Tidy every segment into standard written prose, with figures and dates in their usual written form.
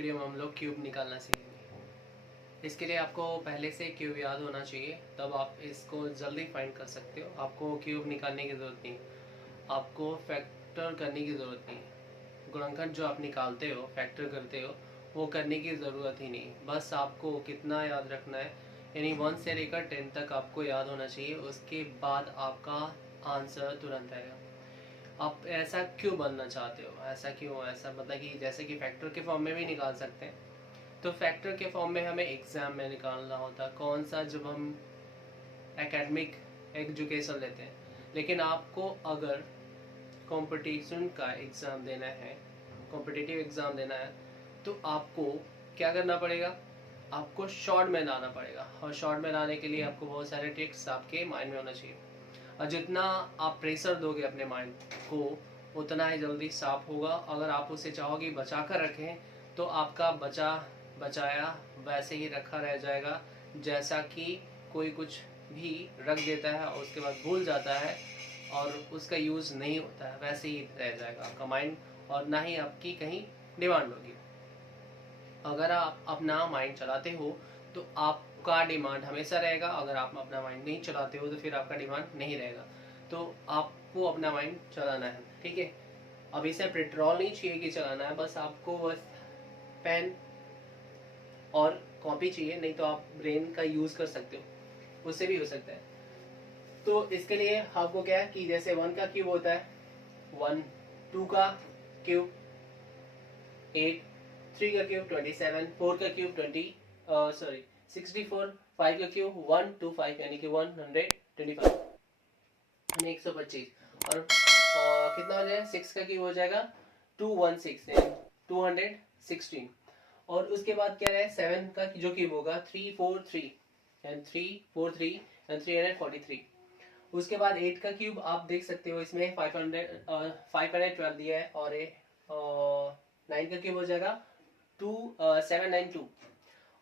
Video में हम लोग क्यूब निकालना सीखेंगे। इसके लिए आपको पहले से क्यूब याद होना चाहिए, तब आप इसको जल्दी फाइंड कर सकते हो। आपको क्यूब निकालने की ज़रूरत नहीं, आपको फैक्टर करने की ज़रूरत नहीं। गुणनखंड जो आप निकालते हो, फैक्टर करते हो, वो करने की ज़रूरत ही नहीं। बस आपको कितना याद रखना है, यानी 1 से लेकर 10 तक आपको याद होना चाहिए। उसके बाद आपका आंसर तुरंत आएगा। आप ऐसा क्यों बनना चाहते हो, ऐसा क्यों, ऐसा मतलब कि जैसे कि फैक्टर के फॉर्म में भी निकाल सकते हैं। तो फैक्टर के फॉर्म में हमें एग्ज़ाम में निकालना होता है, कौन सा, जब हम एकेडमिक एजुकेशन लेते हैं। लेकिन आपको अगर कंपटीशन का एग्ज़ाम देना है, कॉम्पिटिटिव एग्ज़ाम देना है, तो आपको क्या करना पड़ेगा, आपको शॉर्ट में लाना पड़ेगा। और शॉर्ट में लाने के लिए आपको बहुत सारे ट्रिक्स आपके माइंड में होना चाहिए। और जितना आप प्रेशर दोगे अपने माइंड को, उतना ही जल्दी साफ होगा। अगर आप उसे चाहोगे बचा कर रखें, तो आपका बचाया वैसे ही रखा रह जाएगा, जैसा कि कोई कुछ भी रख देता है और उसके बाद भूल जाता है और उसका यूज़ नहीं होता है, वैसे ही रह जाएगा आपका माइंड, और ना ही आपकी कहीं डिमांड होगी। अगर आप अपना माइंड चलाते हो तो आपका डिमांड हमेशा रहेगा। अगर आप अपना माइंड नहीं चलाते हो तो फिर आपका डिमांड नहीं रहेगा। तो आपको अपना माइंड चलाना है, ठीक है। अब इसे पेट्रोल नहीं चाहिए कि चलाना है, बस आपको बस पेन और कॉपी चाहिए, नहीं तो आप ब्रेन का यूज़ कर सकते हो, उससे भी हो सकता है। तो इसके लिए आपको क्या है कि जैसे 1 का क्यूब होता है 1, 2 का क्यूब 8, 3 का क्यूब 27, 4 का क्यूब 64, 5 का क्यूब 125 यानी कि 125 यानी 125। और कितना हो जाएगा, 6 का क्यूब हो जाएगा 216 यानी 216। और उसके बाद क्या है, 7 का जो क्यूब होगा 343 यानी 343 यानी 343। उसके बाद 8 का क्यूब आप देख सकते हो, इसमें 512 दिया है। और 9 का क्यूब हो जाएगा 792।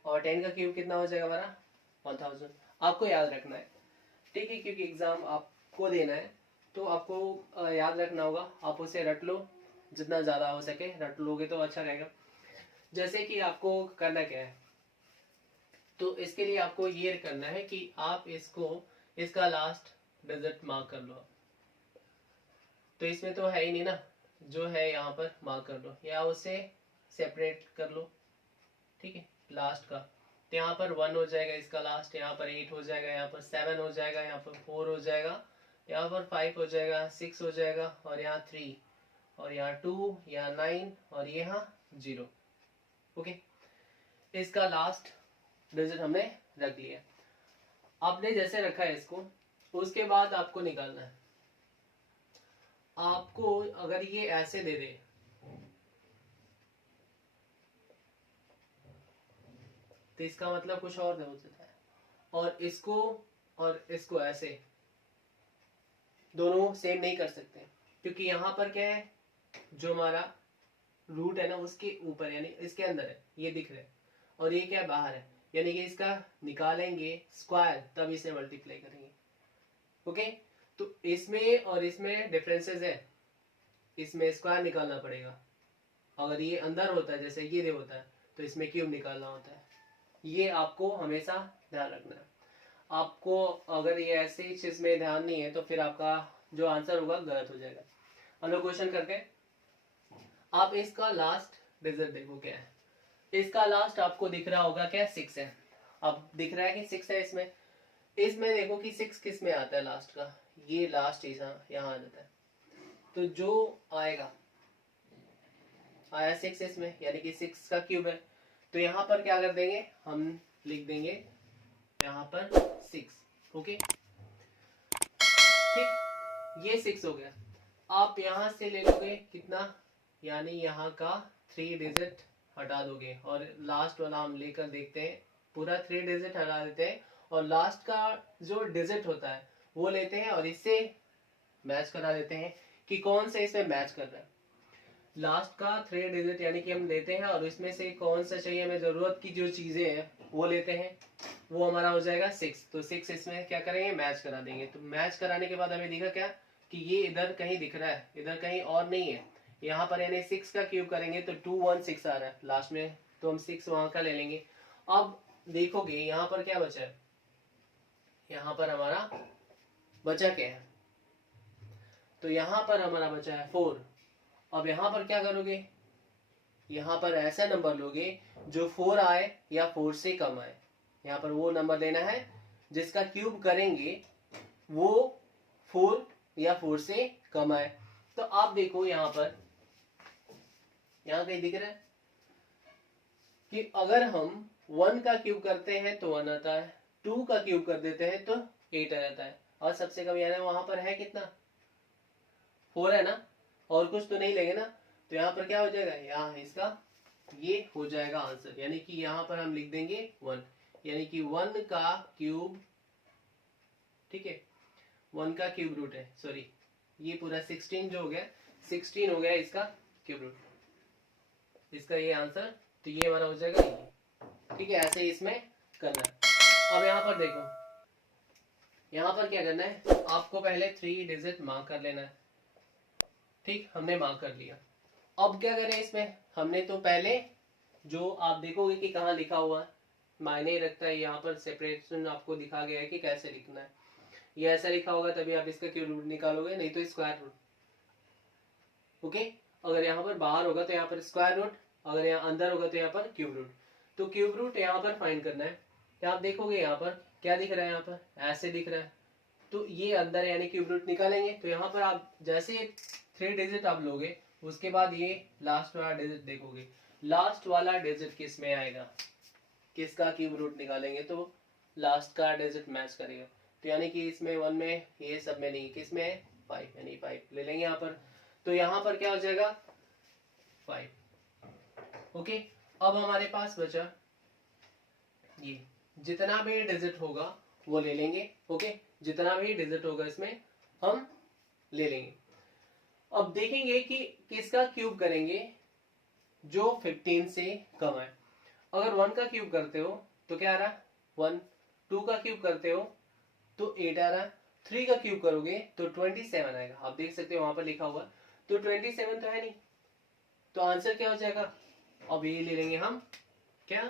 और 10 का क्यूब कितना हो जाएगा हमारा 1000। आपको याद रखना है, ठीक है, क्योंकि एग्जाम आपको देना है, तो आपको याद रखना होगा। आप उसे रट लो, जितना ज़्यादा हो सके रट लोगे तो अच्छा रहेगा। जैसे कि आपको करना क्या है, तो इसके लिए आपको ये करना है कि आप इसका लास्ट डिजिट मार्क कर लो। तो इसमें तो है ही नहीं ना, जो है यहाँ पर मार्क कर लो या उसे सेपरेट कर लो, ठीक है, लास्ट का। तो यहाँ पर 1 हो जाएगा इसका लास्ट, यहाँ पर 8 हो जाएगा, यहाँ पर 7 हो जाएगा, यहाँ पर 4 हो जाएगा, यहाँ पर 5 हो जाएगा, 6 हो जाएगा, और यहाँ 3, और यहाँ 2, यहाँ 9, और यहाँ 0। ओके, इसका लास्ट डिजिट हमने रख लिया। आपने जैसे रखा है इसको, उसके बाद आपको निकालना है। आपको अगर ये ऐसे दे दे तो इसका मतलब कुछ और हो सकता है। और इसको ऐसे दोनों सेम नहीं कर सकते, क्योंकि यहाँ पर क्या है, जो हमारा रूट है ना उसके ऊपर यानी इसके अंदर है, ये दिख रहा है, और ये क्या बाहर है, यानी कि इसका निकालेंगे स्क्वायर तब इसे मल्टीप्लाई करेंगे। ओके, तो इसमें और इसमें डिफरेंसेस है, इसमें स्क्वायर निकालना पड़ेगा। अगर ये अंदर होता है जैसे ये होता है, तो इसमें क्यूब निकालना होता है। ये आपको हमेशा ध्यान रखना है। आपको अगर ये ऐसी चीज में ध्यान नहीं है तो फिर आपका जो आंसर होगा गलत हो जाएगा। हम लोग क्वेश्चन करते हैं। आप इसका लास्ट डिजिट देखो क्या है, इसका लास्ट आपको दिख रहा होगा क्या, 6 है। अब दिख रहा है कि 6 है इसमें। इसमें देखो कि 6 किस में आता है लास्ट का, ये लास्ट यहाँ आ जाता है। तो जो आएगा आया 6 इसमें, यानी कि 6 का क्यूब है। तो यहाँ पर क्या कर देंगे, हम लिख देंगे यहाँ पर 6। ओके, ठीक, ये 6 हो गया। आप यहाँ से ले लोगे कितना, यानी यहाँ का 3 डिजिट हटा दोगे, और लास्ट वाला हम लेकर देखते हैं, पूरा 3 डिजिट हटा देते हैं, और लास्ट का जो डिजिट होता है वो लेते हैं और इससे मैच करा देते हैं कि कौन से इसमें मैच कर रहा है। लास्ट का 3 डिजिट यानी कि हम लेते हैं और इसमें से कौन सा चाहिए हमें, जरूरत की जो चीजें हैं वो लेते हैं, वो हमारा हो जाएगा 6। तो 6 इसमें क्या करेंगे, मैच करा देंगे। तो मैच कराने के बाद हमें दिखा क्या कि ये इधर कहीं दिख रहा है, इधर कहीं और नहीं है। यहाँ पर यानी 6 का क्यूब करेंगे तो 216 आ रहा है, लास्ट में तो हम 6 वहां का ले लेंगे। अब देखोगे यहाँ पर क्या बचा है, यहाँ पर हमारा बचा क्या है, तो यहाँ पर हमारा बचा है 4। अब यहाँ पर क्या करोगे, यहाँ पर ऐसा नंबर लोगे जो 4 आए या 4 से कम आए। यहाँ पर वो नंबर लेना है जिसका क्यूब करेंगे वो 4 या 4 से कम आए। तो आप देखो यहाँ पर, यहाँ कहीं दिख रहा है कि अगर हम 1 का क्यूब करते हैं तो 1 आता है, 2 का क्यूब कर देते हैं तो 8 आ जाता है, और सबसे कम यानी वहां पर है कितना, 4 है ना, और कुछ तो नहीं लेंगे ना। तो यहाँ पर क्या हो जाएगा, यहाँ इसका ये हो जाएगा आंसर, यानी कि यहाँ पर हम लिख देंगे 1, यानी कि 1 का क्यूब, ठीक है, 1 का क्यूब रूट है, सॉरी ये पूरा 16 जो हो गया, 16 हो गया इसका क्यूब रूट, इसका ये आंसर, तो ये हमारा हो जाएगा ये, ठीक है। ऐसे इसमें करना है। अब यहाँ पर देखो, यहाँ पर क्या करना है, आपको पहले 3 डिजिट मार्क कर लेना है, ठीक, हमने मार्क कर लिया। अब क्या करें इसमें, हमने तो पहले जो आप देखोगे कि कहाँ लिखा हुआ है, मायने रखता है, यहाँ पर सेपरेशन आपको दिखा गया है कि कैसे लिखना है। ये ऐसा लिखा होगा तभी आप इसका क्यूब रूट निकालोगे, नहीं तो स्क्वायर रूट, ओके। अगर यहाँ पर बाहर होगा तो यहाँ पर स्क्वायर रूट, अगर यहाँ अंदर होगा तो यहाँ पर क्यूब रूट। तो क्यूब रूट यहाँ पर फाइंड करना है। तो आप देखोगे यहाँ पर क्या दिख रहा है, यहाँ पर ऐसे दिख रहा है, तो ये अंदर यानी क्यूब रूट निकालेंगे। तो यहाँ पर आप जैसे 3 डिजिट आप लोगे, उसके बाद ये लास्ट वाला डिजिट देखोगे, लास्ट वाला डिजिट किस में आएगा, किसका क्यूब रूट निकालेंगे तो लास्ट का डिजिट मैच करेगा। तो यानी कि इसमें 1 में, ये सब में नहीं, किस में है 5, यानी 5 ले लेंगे यहाँ पर। तो यहाँ पर क्या हो जाएगा 5, ओके। अब हमारे पास बचा ये, जितना भी डिजिट होगा वो ले लेंगे, ओके, जितना भी डिजिट होगा इसमें हम ले लेंगे। अब देखेंगे कि किसका क्यूब करेंगे जो 15 से कम है। अगर 1 का क्यूब करते हो तो क्या आ रहा है 1, 2 का क्यूब करते हो तो 8 आ रहा है, 3 का क्यूब करोगे तो 27 आएगा, आप देख सकते हो वहां पर लिखा हुआ। तो 27 तो है नहीं, तो आंसर क्या हो जाएगा, अब ये ले लेंगे हम क्या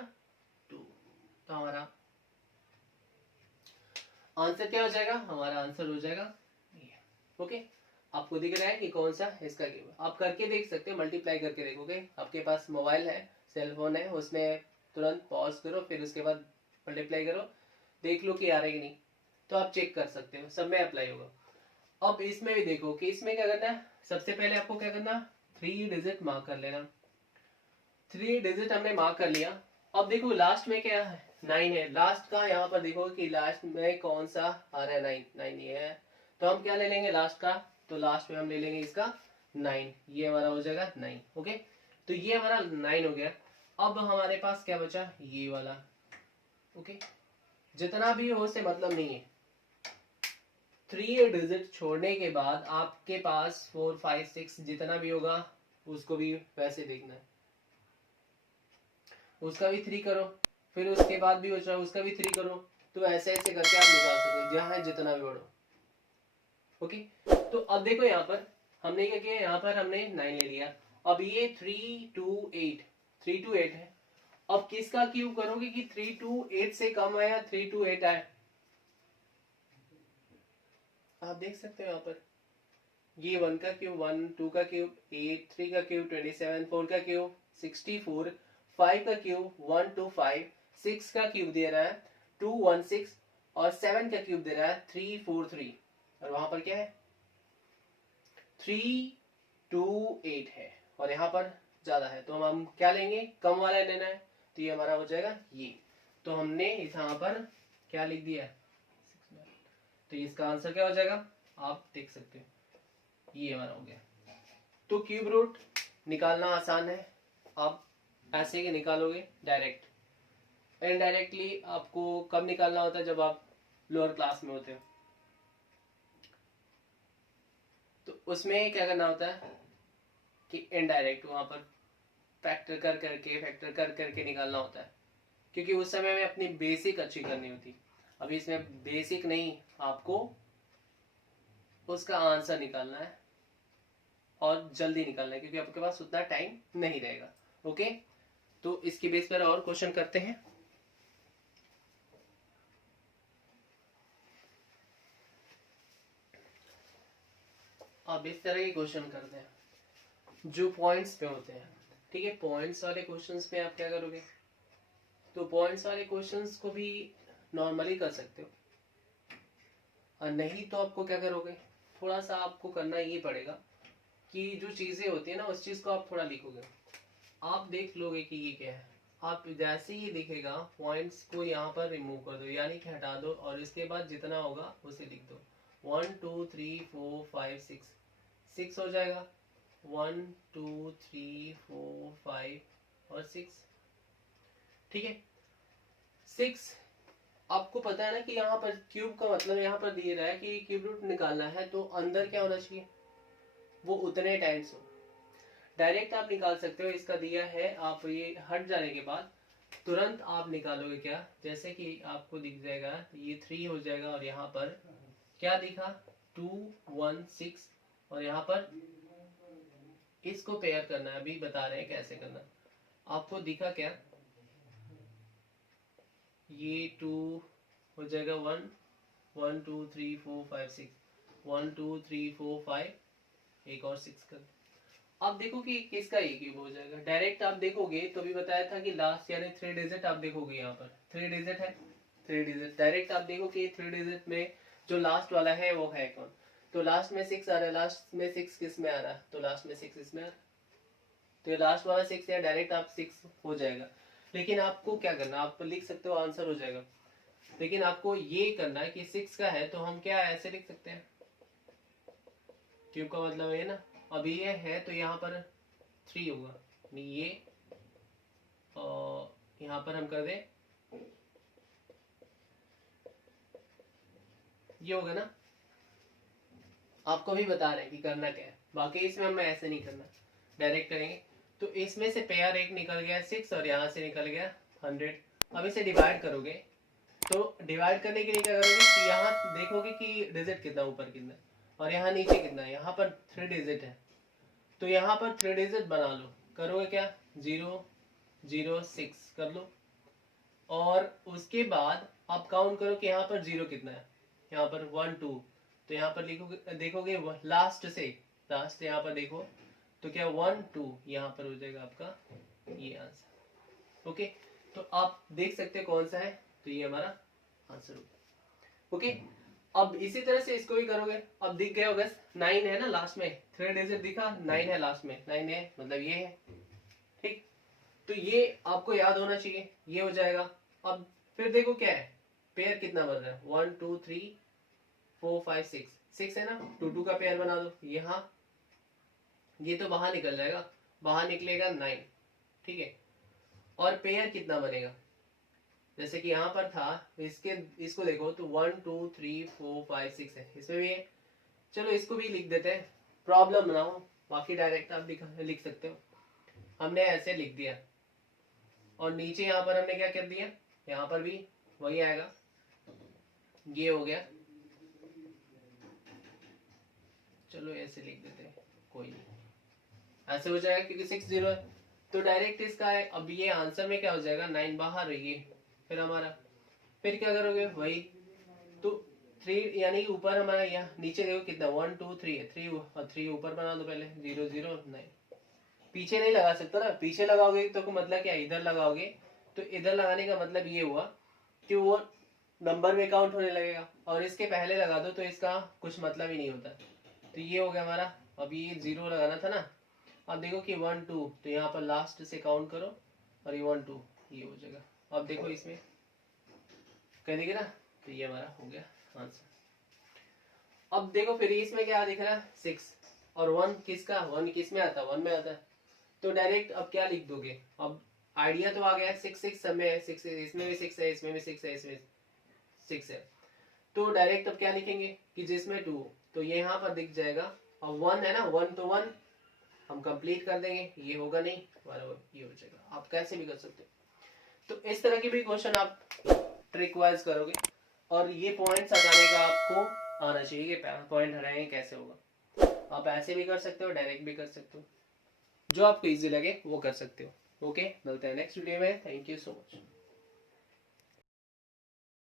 2, तो हमारा आंसर क्या हो जाएगा, हमारा आंसर हो जाएगा ये, ओके। आपको दिख रहा है कि कौन सा इसका क्यूब, आप करके देख सकते हो, मल्टीप्लाई करके देखोगे, आपके पास मोबाइल है, सेलफोन है, उसमें तुरंत पॉज करो, फिर उसके बाद मल्टीप्लाई करो, देख लो कि आ रहा है कि नहीं, तो आप चेक कर सकते हो, सब में अप्लाई होगा। अब इसमें भी देखो कि इसमें क्या करना है, सबसे पहले आपको क्या करना, 3 डिजिट मार्क कर लेना। 3 डिजिट हमने मार्क कर लिया। अब देखो लास्ट में क्या है 9 है, लास्ट का यहाँ पर देखो कि लास्ट में कौन सा आ रहा है 9, 9 ये है, तो हम क्या ले लेंगे लास्ट का, तो लास्ट में हम ले लेंगे इसका 9, ये हमारा हो जाएगा 9, ओके। तो ये हमारा 9 हो गया। अब हमारे पास क्या बचा, ये वाला, ओके, जितना भी हो से मतलब नहीं है, 3 डिजिट छोड़ने के बाद आपके पास 4, 5, 6 जितना भी होगा उसको भी वैसे देखना है, उसका भी 3 करो, फिर उसके बाद भी बचा उसका भी 3 करो, तो ऐसे ऐसे करके आप निकाल सकते हो जहां है जितना भी बढ़ो, ओके। तो अब देखो यहाँ पर हमने क्या किया, यहाँ पर हमने 9 ले लिया, अब ये 3 2 8, 3 2 8 है। अब किसका क्यूब करोगे कि 3 2 8 से कम आया, 3 2 8 आया, आप देख सकते हो यहाँ पर ये 1 का क्यूब 1, 2 का क्यूब 8, 3 का क्यूब 27, 4 का क्यूब 64, 5 का क्यूब 1 2 5, 6 का क्यूब दे रहा है 2 1 6, और 7 का क्यूब दे रहा है 3 4 3, और वहां पर क्या है 3 2 8 है, और यहाँ पर ज्यादा है, तो हम क्या लेंगे, कम वाला लेना है, तो ये हमारा हो जाएगा ये। तो हमने यहाँ पर क्या लिख दिया, तो इसका आंसर क्या हो जाएगा, आप देख सकते हो ये हमारा हो गया। तो क्यूब रूट निकालना आसान है, आप ऐसे ही निकालोगे डायरेक्ट, इनडायरेक्टली आपको कब निकालना होता है, जब आप लोअर क्लास में होते हो, तो उसमें क्या करना होता है कि इनडायरेक्ट वहां पर फैक्टर कर करके निकालना होता है, क्योंकि उस समय में अपनी बेसिक अच्छी करनी होती। अभी इसमें बेसिक नहीं, आपको उसका आंसर निकालना है और जल्दी निकालना है, क्योंकि आपके पास उतना टाइम नहीं रहेगा, ओके। तो इसकी बेस पर और क्वेश्चन करते हैं। अब इस तरह के क्वेश्चन करते हैं जो पॉइंट्स पे होते हैं। ठीक है, पॉइंट्स वाले क्वेश्चंस पे आप क्या करोगे, तो पॉइंट्स वाले क्वेश्चंस को भी नॉर्मली कर सकते हो, और नहीं तो आपको क्या करोगे, थोड़ा सा आपको करना ये पड़ेगा कि जो चीजें होती है ना उस चीज को आप थोड़ा लिखोगे। आप देख लोगे कि ये क्या है, आप जैसे ही दिखेगा पॉइंट्स को यहाँ पर रिमूव कर दो, यानी कि हटा दो, और इसके बाद जितना होगा उसे लिख दो। 1 2 3 4 5 6, 6 हो जाएगा। 1 2 3 4 5 और 6। ठीक है, 6 आपको पता है ना कि यहाँ पर क्यूब का मतलब यहाँ पर दिया रहा है कि क्यूब रूट निकालना है, तो अंदर क्या होना चाहिए, वो उतने टाइम्स हो। डायरेक्ट आप निकाल सकते हो, इसका दिया है, आप ये हट जाने के बाद तुरंत आप निकालोगे क्या, जैसे कि आपको दिख जाएगा ये 3 हो जाएगा, और यहाँ पर क्या दिखा 2 1 6, और यहाँ पर इसको पेयर करना है, अभी बता रहे हैं कैसे करना। आपको दिखा क्या, ये 2 हो जाएगा 1 1 2 3 4 5 6, 1 2 3 4 5, एक और 6 कर। आप देखो कि किसका एक क्यूब हो जाएगा। डायरेक्ट आप देखोगे तो भी बताया था कि लास्ट यानी 3 डिजिट आप देखोगे, यहाँ पर 3 डिजिट है, 3 डिजिट डायरेक्ट आप देखो कि 3 डिजिट में जो लास्ट वाला है वो है कौन, तो लास्ट में 6 आ रहा है, लास्ट में 6 किस में आ रहा है, तो लास्ट में 6 इसमें आ रहा है, तो लास्ट वाला 6 है, डायरेक्ट आप 6 हो जाएगा। लेकिन आपको क्या करना, आप लिख सकते हो आंसर हो जाएगा, लेकिन आपको ये करना है कि 6 का है तो हम क्या ऐसे लिख सकते हैं, क्यूब का मतलब है ना, अब ये है तो यहाँ पर 3 होगा, ये यहाँ पर हम कर दें ये होगा ना। आपको भी बता रहे हैं कि करना क्या है, बाकी इसमें हमें ऐसे नहीं करना, डायरेक्ट करेंगे। तो इसमें से पेयर एक निकल गया 6 और यहाँ से निकल गया 100। अब इसे डिवाइड करोगे, तो डिवाइड करने के लिए क्या करोगे कि यहाँ देखोगे कि डिजिट कितना ऊपर कितना और यहाँ नीचे कितना है, यहाँ पर 3 डिजिट है, तो यहाँ पर 3 डिजिट बना लो। करोगे क्या 0 0 6 कर लो, और उसके बाद आप काउंट करो कि यहाँ पर 0 कितना है, यहाँ पर 1 2, तो यहाँ पर लिखोगे, देखोगे लास्ट से लास्ट यहाँ पर देखो तो क्या 1 2 यहाँ पर हो जाएगा आपका ये आंसर। ओके, तो आप देख सकते हैं कौन सा है, तो ये हमारा आंसर होगा। ओके, अब इसी तरह से इसको भी करोगे। अब दिख गया होगा 9 है ना लास्ट में, 3 डिजिट दिखा 9 है लास्ट में, 9 है मतलब ये है। ठीक, तो ये आपको याद होना चाहिए, ये हो जाएगा। अब फिर देखो क्या है, पेयर कितना बन रहा है 1 2 3 4 5 6, 6 है ना, 2 2 का पेयर बना दो यहाँ, ये तो बाहर निकल जाएगा, बाहर निकलेगा 9। ठीक है, और पेयर कितना बनेगा, जैसे कि यहाँ पर था इसको देखो तो 1 2 3 4 5 6 है, इसमें भी है। चलो इसको भी लिख देते हैं, प्रॉब्लम बनाओ, बाकी डायरेक्ट आप लिख सकते हो। हमने ऐसे लिख दिया, और नीचे यहाँ पर हमने क्या कर दिया, यहाँ पर भी वही आएगा, ये हो गया। चलो ऐसे लिख देते हैं, कोई नहीं, ऐसे हो जाएगा क्योंकि 6 0 है, तो डायरेक्ट इसका है। अब ये आंसर में क्या हो जाएगा 9 बाहर है, ये फिर हमारा, फिर क्या करोगे वही, तो 3 यानी ऊपर हमारा, यहाँ नीचे देखो कितना 1 2 3 है, 3 और 3 ऊपर बना दो पहले, 0 0 9। पीछे नहीं लगा सकता ना, पीछे लगाओगे तो मतलब क्या, इधर लगाओगे तो इधर लगाने का मतलब ये हुआ कि वो नंबर में काउंट होने लगेगा, और इसके पहले लगा दो तो इसका कुछ मतलब ही नहीं होता। तो ये हो गया हमारा। अब ये 0 लगाना था ना, अब देखो कि 1 2, तो यहाँ पर लास्ट से काउंट करो, और ये 1 2 ये हो जाएगा। अब देखो इसमें करेंगे ना, तो ये हमारा हो गया आंसर। अब देखो फिर इसमें क्या दिख रहा है 6, और 1 किसका, 1 किस में आता है, 1 में आता है, तो डायरेक्ट अब क्या लिख दोगे, अब आइडिया तो आ गया, 6 6 सब में है, 6 इसमें भी 6 है, इसमें भी 6 है, इसमें 6 है, तो डायरेक्ट अब क्या लिखेंगे कि जिसमें 2, तो ये यहाँ पर दिख जाएगा, और 1 है ना, 1 तो 1 हम कंप्लीट कर देंगे, ये होगा नहीं हमारा, ये हो जाएगा। आप कैसे भी कर सकते हो, तो इस तरह की भी क्वेश्चन आप ट्रिक वाइज करोगे, और ये पॉइंट्स हटाने का आपको आना चाहिए कि पॉइंट हटाएंगे कैसे होगा। आप ऐसे भी कर सकते हो, डायरेक्ट भी कर सकते हो, जो आपको इजी लगे वो कर सकते हो। ओके, मिलते हैं नेक्स्ट वीडियो में। Thank you so much.